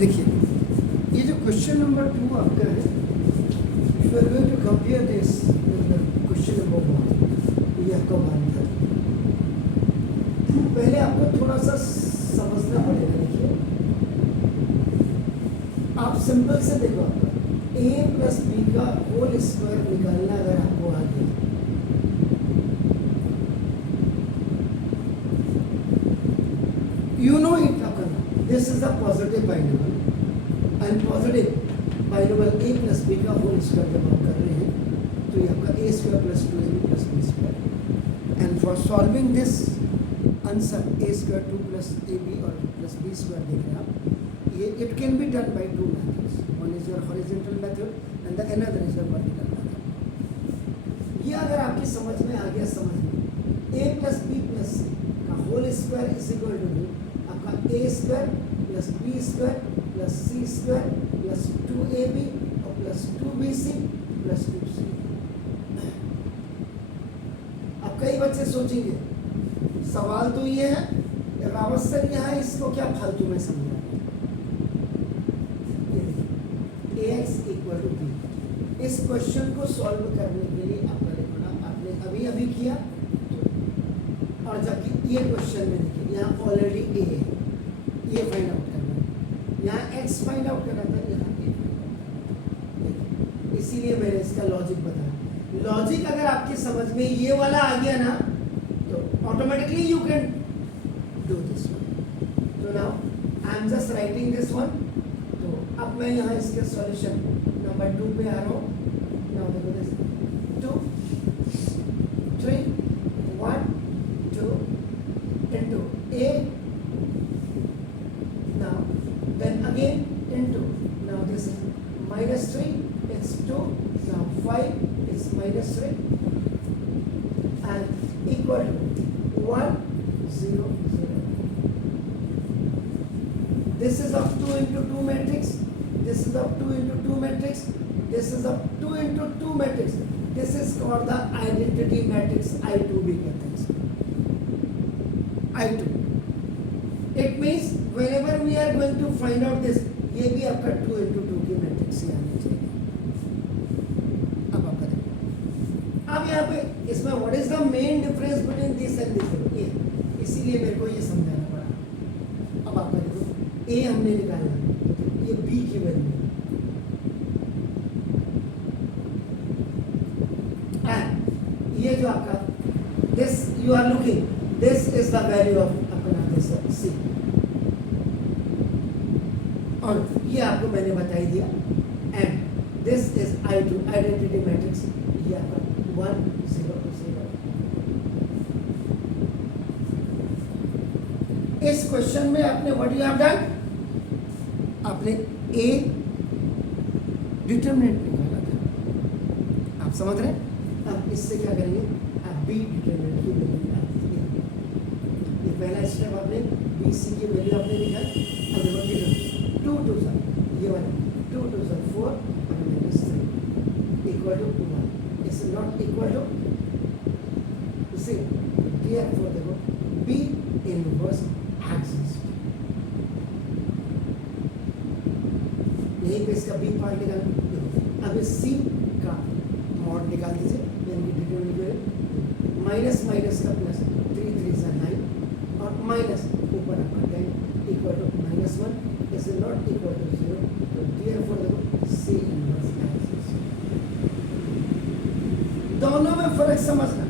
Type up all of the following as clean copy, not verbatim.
देखिए ये जो क्वेश्चन नंबर 2 आपका है, if you are going to compare this question number 1, ये आपका मान था। पहले आपको थोड़ा सा समझना पड़ेगा। देखिए आप सिंपल से देखो, आपका a प्लस बी का होल स्क्वायर निकालना अगर आपको आ गया, you know it आपका, this is the positive binomial and positive binomial a plus b का होल स्क्वायर जब आप कर रहे हैं तो ये आपका a square plus 2ab plus b square, and for solving this answer a square 2 plus ab और प्लस b स्क्वायर देख रहे हैं आप, ये it can be done by two methods, one is your horizontal method and the another is your vertical method। ये अगर आपकी समझ में आ गया, समझ में a plus b plus c का whole square is equal to आपका a square plus b square plus c square plus 2ab और प्लस 2bc प्लस 2c। अब कई बच्चे सोचेंगे सवाल तो ये है, रावत सर यहाँ इसको क्या फालतू में समझा ax इक्वल टू b। इस क्वेश्चन को सॉल्व करने के लिए आपका लिखना आपने अभी अभी किया, और जबकि ये क्वेश्चन में देखिए यहाँ ऑलरेडी a है, ये फाइंड आउट करना है, यहाँ x फाइंड आउट करना था, यहाँ a फाइंड, इसीलिए मैंने इसका लॉजिक बताया। लॉजिक अगर आपकी समझ में ये वाला आ गया ना तो automatically you can do this one. तो now I am just writing this one. तो अब मैं यहाँ इसके सॉल्यूशन नंबर 2 पे आ रहा हूँ। नाउ देखो this 2 3 1 2 into a, now then again into, now this is minus 3, it's 2, now 5 is minus 3 and equal to 1 0 0। this is of 2 into 2 matrix, this is of 2 into 2 matrix, this is of 2 into 2 matrix, this is called the identity matrix I2 भी कहते हैं इसको, I2। It means whenever we are going to find out this, ये भी आपका 2 into 2 की matrix ही आनी चाहिए। अब आपका देखो, अब यहाँ पे इसमें what is the main difference between this and this, ये इसीलिए मेरे को ये समझाना पड़ा। अब आपका देखो a हमने निकालना, ये b की वैल्यू, एंड ये जो आपका this you are looking, this is the value of अपना this c, और ये आपको मैंने बताई दिया, and this is I2 identity matrix, ये आपका 1 0 0। इस क्वेश्चन में आपने व्हाट यू हैव डन, आपने a डिटरमिनेंट निकाला था, आप समझ रहे हैं। अब इससे क्या करेंगे, आप b डिटरमिनेंट की वैल्यू निकालेंगे। ये पहला स्टेप आपने bc की वैल्यू आपने निकाली। अब देखो 2 2 ये वाला 2 2 4 और minus 3 equal to 1 is not equal to, you see, therefore देखो b inverse exists। यहीं पे इसका b पार्ट निकाल, अब इस c का मॉड निकाल दीजिए, यानी कि डिटरमिनेंट माइनस माइनस का प्लस 3 3 से 9 और माइनस ऊपर आपका 10 equal to -1 is not equal to 0, तो therefore देखो c inverse exists। दोनों में फर्क समझना,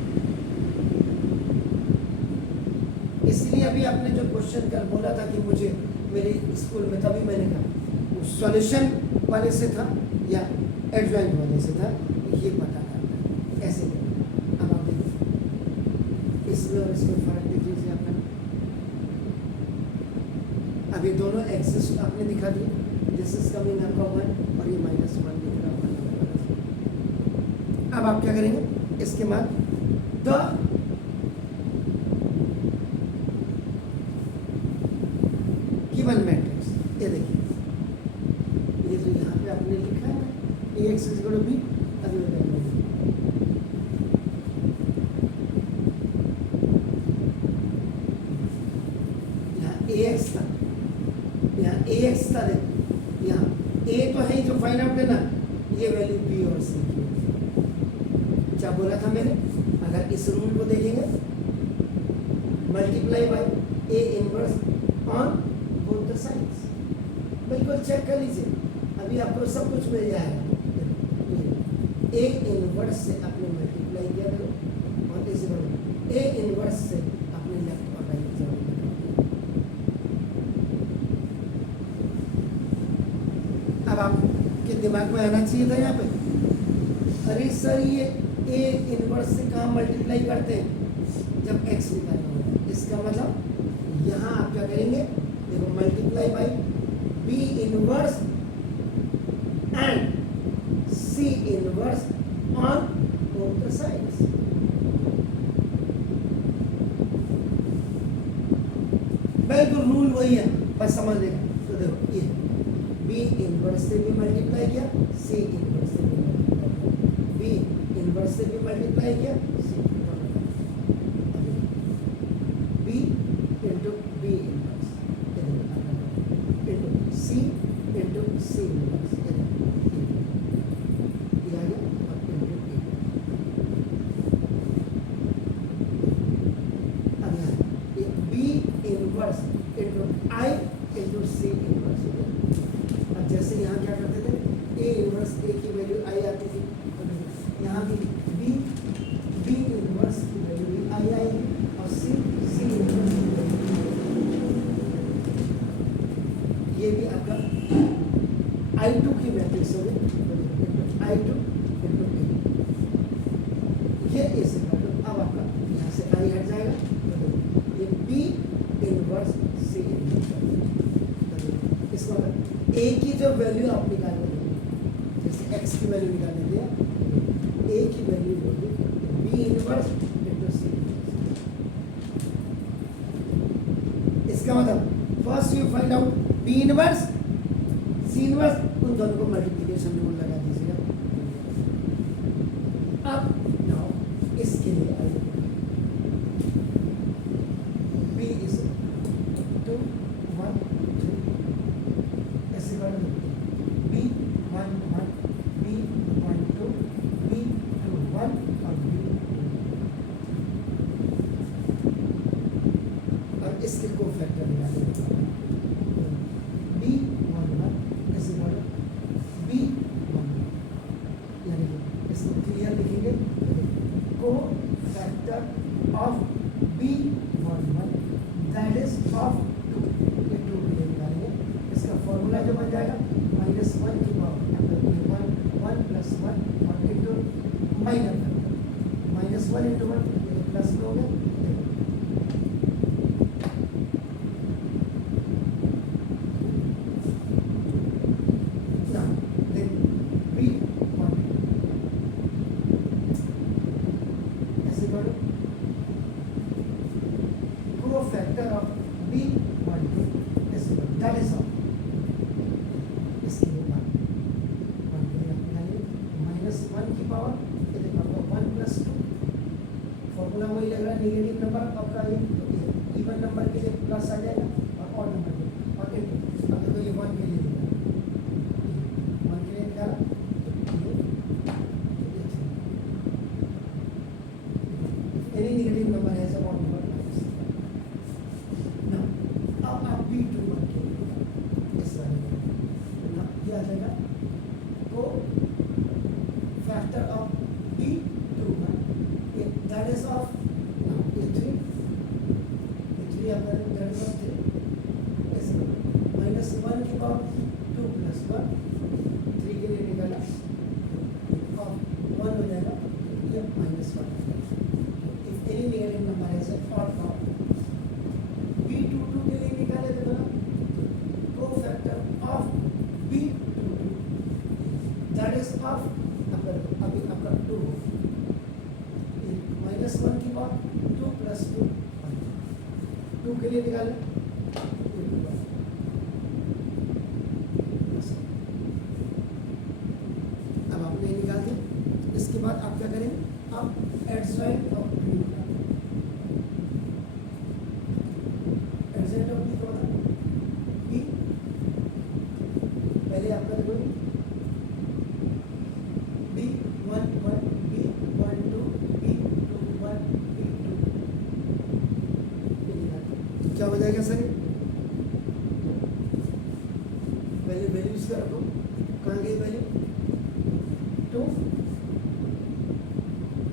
इसलिए अभी आपने जो क्वेश्चन कल बोला था कि मुझे मेरे स्कूल में, तभी मैंने कहा वो सॉल्यूशन वाले से था या एडजॉइंट वाले से था, ये पता करना है ऐसे। अब आप देखिए इसमें और इसमें फर्क देख लीजिए आपका, अब ये दोनों एक्सिस्ट आपने दिखा दिए, दिस इज कमिंग आपका 1 और ये -1 दिख रहा है। अब आप क्या करेंगे, इसके बाद द गिवन मैट्रिक्स, ये देखिए ये जो यहाँ पे आपने लिखा है ना ax इक्वल टू b, अभी यहाँ ax था, यहाँ ax था, देखो ए तो है ही जो फाइंड आउट करना, ये वैल्यू बी और सी की। क्या बोला था मैंने, अगर इस रूल को देखेंगे, multiply by A inverse on both the sides, बिल्कुल चेक कर लीजिए, अभी आपको सब कुछ मिल जाएगा। ए इनवर्स से आपने मल्टीप्लाई किया करो और इस ए इनवर्स से अपने लेफ्ट और राइट जॉइन करो। अब आपके दिमाग में आना चाहिए था यहाँ पे, अरे सर ये ए इनवर्स से कहाँ मल्टीप्लाई करते हैं, जब एक्स निकालना होगा। इसका मतलब यहाँ आप क्या करेंगे, देखो multiply by B inverse and C inverse on both the sides. बिल्कुल रूल वही है, बस समझ लेगा। तो देखो ये बी इनवर्स से भी मल्टीप्लाई किया, सी इनवर्स से भी मल्टीप्लाई किया, बी इनवर्स से भी मल्टीप्लाई किया, C B into B inverse into C into C inverse, ये आ गया, और इंटू ए। अब यहाँ B inverse into I into C inverse. अब जैसे यहाँ क्या करते थे, ए इनवर्स ए की वैल्यू आई आती थी, यहाँ भी बी इनवर्स की वैल्यू भी आई आएगी और सी इनवर्स की वैल्यू, ये भी आपका I2 की मैट्रिक्स हो गई, I2 इंटू ए, ये इस अब आपका यहाँ से आई हट जाएगा, ये बी इनवर्स सी इनवर्स। इसका मतलब ए की जो वैल्यू आप निकालने देंगे, जैसे एक्स की वैल्यू निकालने दिया, ए की वैल्यू होगी B inverse into C inverse. इसका मतलब first you find out B inverse C inverse, उन दोनों को मल्टीप्लिकेशन रूल लगा दीजिएगा। अब नाउ इसके लिए आइए, बी इज 2 1 2, ऐसे कर लो, बी 1 1 बी 1 2 बी 2 1 और बी 2। और इसके को फैक्टर निकालेंगे, बी 1 1 ऐसे कर लो, बी 1 यानी कि इसको क्लियर लिखेंगे, cofactor of B 1 1 that is of 2, ये 2 क्लियर निकालेंगे। इसका फॉर्मूला जो बन जाएगा -1 की पावर 1 प्लस 1 और इंटू माइनस -1 इंटू 1 प्लस में हो गया। Factor of B 1 2 that is of, इसके बाद 1 के लिए -1 की पावर ये देखो 1 प्लस 2, फॉर्मूला वही लग रहा है, नेगेटिव नंबर आपका ये इवन नंबर के लिए प्लस आ जाएगा और ऑड नंबर के लिए और इंटू। अब देखो ये 1 के लिए निकाला, 1 के लिए निकाला, एनी नेगेटिव नंबर है सब ऑड नंबर। बी 2 1 के लिए इस वाले में क्या आ जाएगा, cofactor of B 2 1 that is of ये 3 आपका दैट इज ऑफ 3 ऐसे -1 की पावर 2 प्लस 1 3 के लिए निकाला और 1 हो जाएगा, ये -1 इफ एनी नेगेटिव नंबर है सर ऑड पावर। बी 2 2 के लिए निकाले थे ना, cofactor of B 2 2 that is of अभी आपका 2 -1 की पावर 2 प्लस 2 2 के लिए निकाले, अब आपने निकाल दिया। इसके बाद आप क्या करेंगे, आप adjoint of B adjoint of B को बी पहले आपका देखो B11 B12 B21 B2 क्या हो जाएगा सर? पहले वैल्यू इसका रखो, कहाँ गई वैल्यू 2,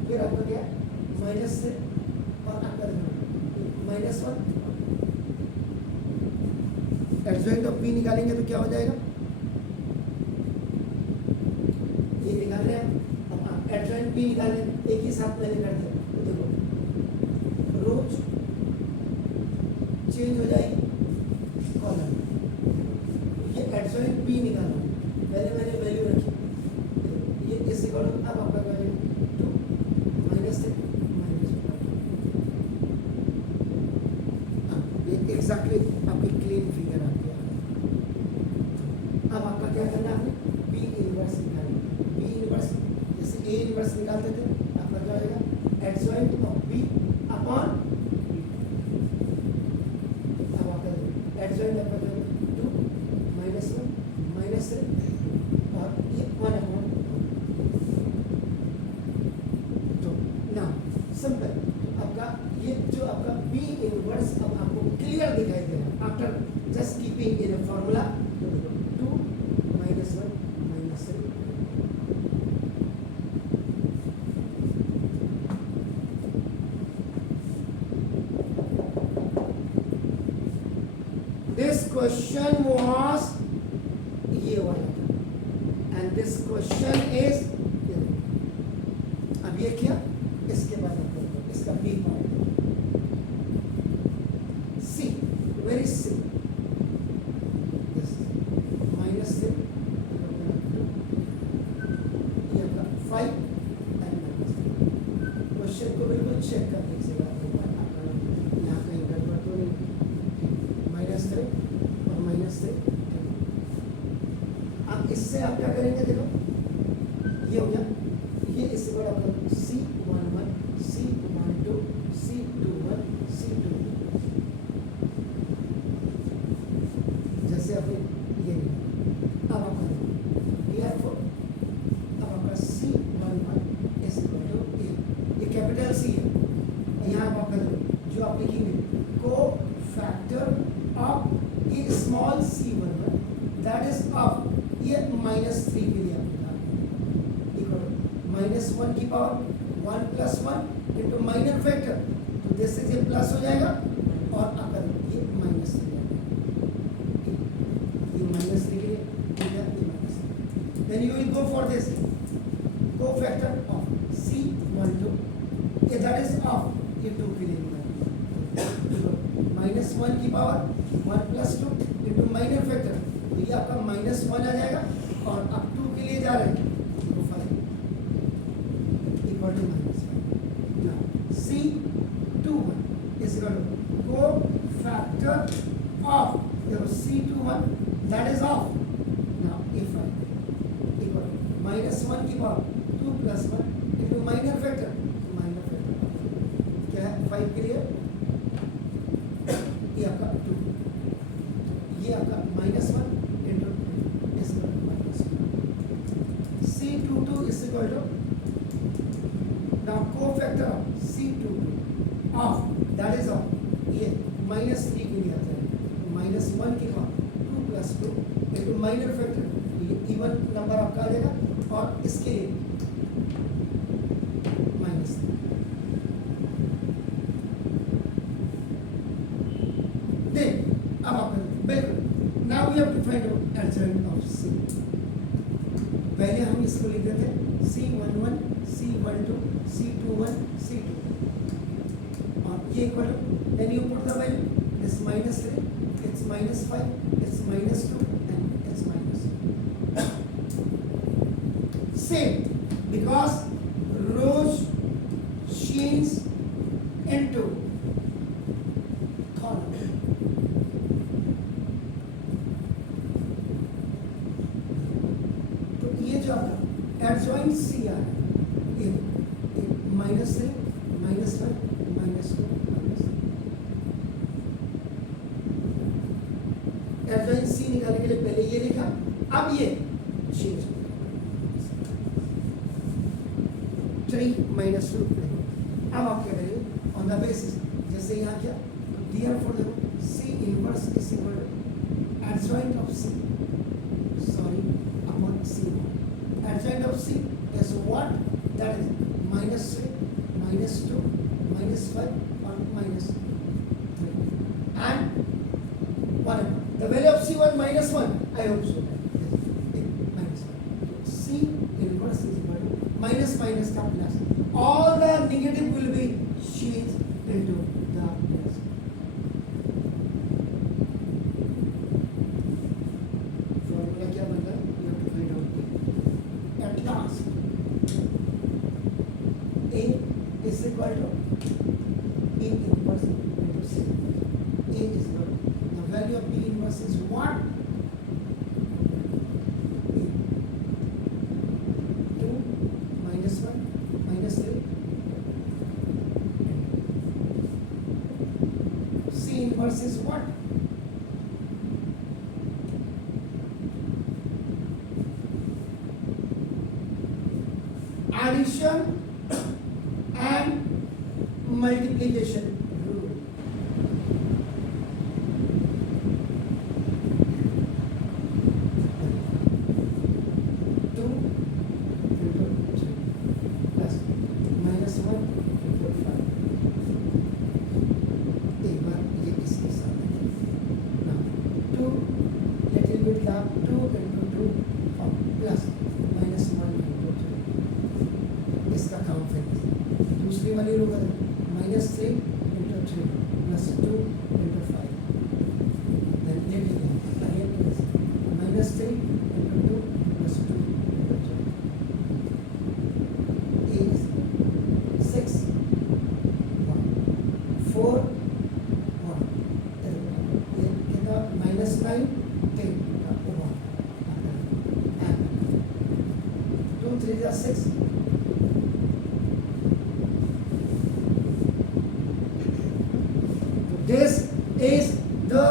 फिर आपका क्या माइनस से और आपका -1 एडजॉइंट ऑफ P निकालेंगे तो क्या हो जाएगा? ये निकाल रहे हैं अब आप एडजॉइंट P निकालें एक ही साथ पहले कर दिया तो देखो रोज चेंज हो जाएगी कॉलम, ये एडजॉइंट P निकालो, पहले मैंने वैल्यू रखी ये इस इक्वल अब आपका वैल्यू 2 माइनस से ये एग्जैक्टली आपकी क्लीन फिगर आ गया। अब आपका क्या करना है? P इनवर्स निकालना। P इनवर्स जैसे A इनवर्स निकालते थे आपका क्या होगा? एडजॉइंट ऑफ B अपॉन अब आपका एडजॉइंट आपका 2 -1 माइनस से और ये 1 अपॉन तो ना सिंपल आपका ये जो आपका P इनवर्स अब आपको क्लियर दिखाई दे रहा है after just keeping in a formula 2 -1 minus से this question was ये वाला था and this question is अब ये क्या इसके बाद आपको इसका B part C very simple this minus से ये आपका 5 and क्वेश्चन को बिल्कुल चेक कर लीजिएगा यहाँ कहीं गड़बड़ तो नहीं -3 और -3 अब इससे आप क्या करेंगे देखो ये हो गया ये इससे बड़ा आपका C11 C12 C21 C22 जैसे आपने ये अब आपका therefore अब आपका C11 इज इक्वल टू ये कैपिटल C है यहाँ आप आपका जो आप लिखेंगे को फैक्टर ऑफ ये small C11 that is of ये -3 के लिए आपको इक्वल -1 की पावर 1 + 1 इंटू माइनर फैक्टर तो जैसे ये प्लस हो जाएगा और आपका ये -3 ये -3 के लिए ये -3 then you will go for this cofactor of C12 ये दैट इज ऑफ ये 2 के लिए -1 की पावर 1 + 2 इंटू माइनर फैक्टर तो ये आपका -1 आ जाएगा और आप 2 के लिए जा रहे हैं तो 5 equal to -1 now C21 is equal to cofactor of देखो C21 that is of now if I equal -1 की पावर 2 + 1 इंटू माइनर फैक्टर क्या है 5 के लिए ये आपका 2 ये आपका -1 इंटू इसका C22 is equal to now cofactor of C22 of that is of ये -3 के लिए आता है -1 की पावर 2 + 2 इंटू माइनर फैक्टर ये इवन नंबर आपका आ जाएगा और इसके लिए -3 अब आप बिल्कुल now we have to find out adjoint of C पहले हम इसको लिख देते हैं C11 C12 C21 C2 और ये equal to then you put the value this -3 it's -5 it's -2 and it's -2 same because rows change into column जो आपका एडजॉइंट C आ रहा है -3 -1 -2 एडजॉइंट C निकालने के लिए पहले ये लिखा अब ये चेंज 3 minus 2, अब आप क्या करेंगे ऑन द बेसिस, जैसे यहाँ क्या, therefore देखो C inverse is equal to adjoint of C, sorry upon C, adjoint of C is what, that is -3, -2, -5 or -3, and whatever the value of C was -1, I hope so, -1, C inverse is equal to minus minus का plus, all the negative will be changed into the plus. Formula क्या बन रहा है, you have to find out at last A is equal to A inverse into C. A is equal to the value of B inverse is what, 2 minus 1 minus 3, C inverse is what, addition and multiplication rule. Two into 3 plus -1 into 5. एक बार ये इसके साथ now 2 little bit का 2 into 2 plus -1 into 3, इसका count finish. दूसरी वाली रो कर -3 into 3 plus 2 into 5, then little again plus -3 into 2 plus 2 into 3 is 6 1 4 1, ये कितना -9 10 का 1 and 2 3 are 6, this is the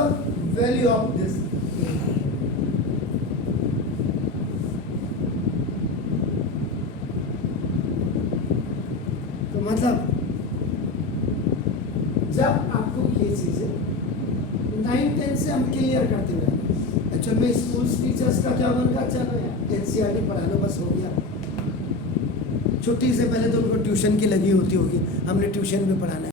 value of this A. तो मतलब जब आपको ये चीजें 9-10 से हम क्लियर करते हुए, एक्चुअल में स्कूल टीचर्स का क्या बनकर चल रहा है, एनसीईआरटी पढ़ा लो बस हो गया। छुट्टी से पहले तो उनको ट्यूशन की लगी होती होगी, हमने ट्यूशन में पढ़ाना है।